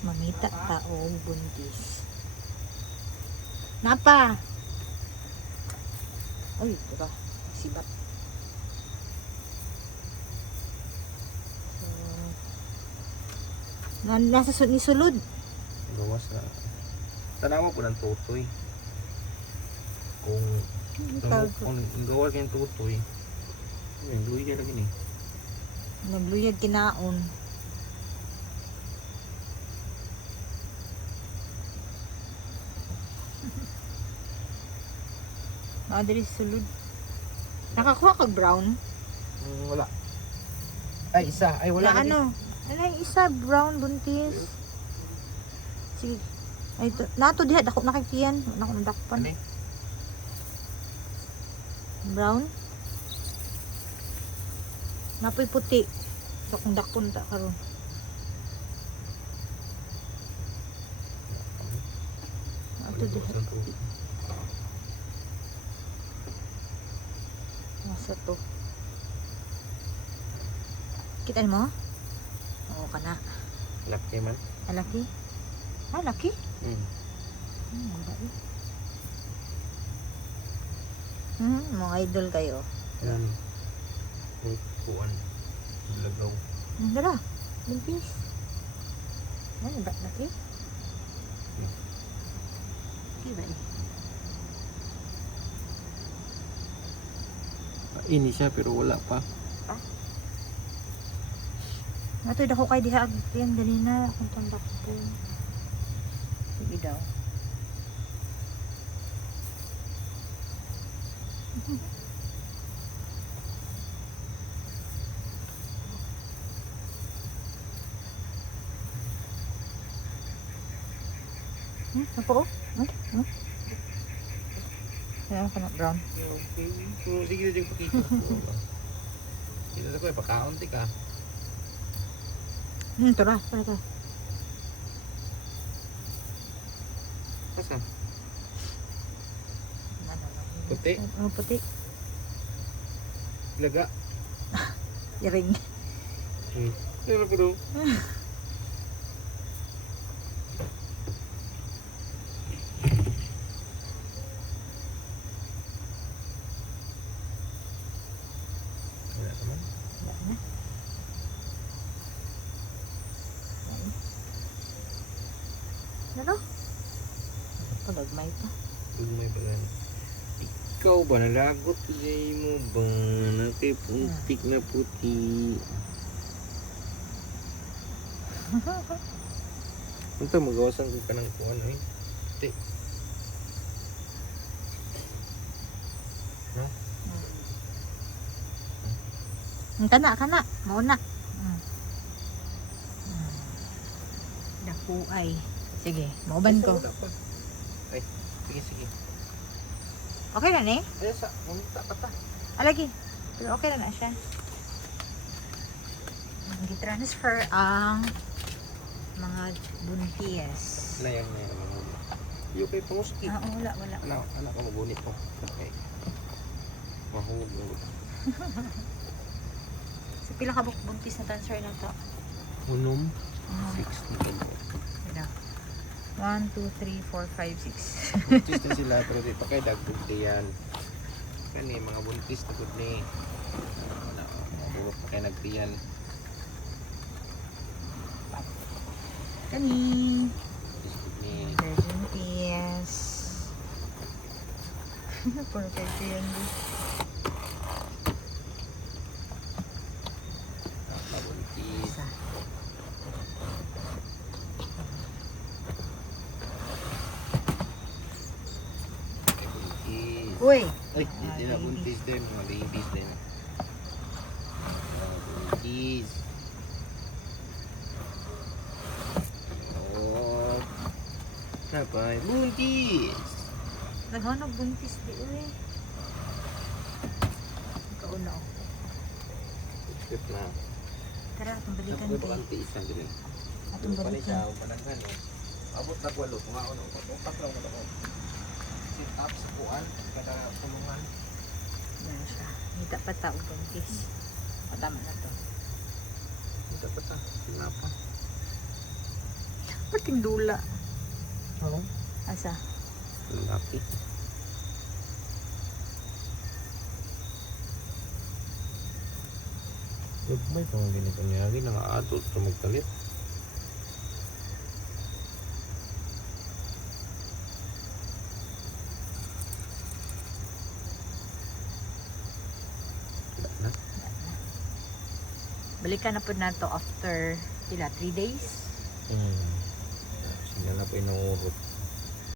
Mangita taong buntis. Napa? Ay, diba? Sibat. So, nasa ni sulod. Gawas na. Tanawa po ng tutoy. Kung gawas kayong tutoy, yung luwi ka lagi ni. Nagluyag kinaon. Dali sulod. Nakakuha kag brown? Wala. Ay, isa. Ay, wala. Na ano? Ano yung isa? Brown, buntis. Sige. Ay, nato diha. Dako nakikiyan. Nako nadakpan. Ano? Brown. Napoy puti. So kung dakpon ta karon. Ato diha. Masa to. Kita mo? Oo ka na. Laki man. Laki? Ah, laki? Hmm. Babae. Mga idol kayo. Yan. May kuwan. Lagaw. Dala, buntis. Ay, ba laki? Laki ba eh? Ini siya pero wala pa. Ato dako kay diha yan ganina akong tandak po. Sige daw. Ako? Kaya ako na brown. Okay. So, sige na dyan pakita. Kita sa ko eh, pakaunti ka. Tara. Asa? Puti? Puti. Laga? Iring. Ano ko daw? Wala naman. Wala na. Ano? Pagagmay pa. May bagan. Ikaw ba nalagot kaya mo ba nakipuntik na puti? Ito magawasan ko ka ng kuwan eh. Puti. Ha? Kana. Mauna. Daku ay. Sige, mauban ko. Wala pa. Ay, sige. Okay na ni? Ay, sa, pumunta pa ta. Alagi. Pero okay na siya. Gi-transfer ang mga buntis. Layang na yan. Yung kay panguski. Wala. Anak ko mabunit ko. Okay. Mahulog. So, pila ka buntis na transfer na to? Unom. 60. 1, 2, 3, 4, 5, 6. Buntis na sila pero dito kay dagdag yan. Kani mga buntis na gud ni. Mabuot pa kay nagtiyan. Kani. Ni Virgin is. Perfect yan. buntis. Uy! Ay, hindi na buntis din. Mga babies din. Buntis. Oh. Napay, buntis. Naghanap buntis di uy. Kauna ako. Trip na. Tara, atong balikan Napay, kay. bakante isang din. Atong balikan. Abot na kwalo. Kung ako na. Utak lang ako. Sit up sa kuan. Kada pulungan. Yan siya. Hita pa tao buntis. Matama na to. Dapat ah. Tinapa. Pating dula. Oo. Asa? Lalaki. May pang ganito niya. Nang-adult sa magkalit. Wala na. Balikan na po na to after 3 days. Sila na po inurot.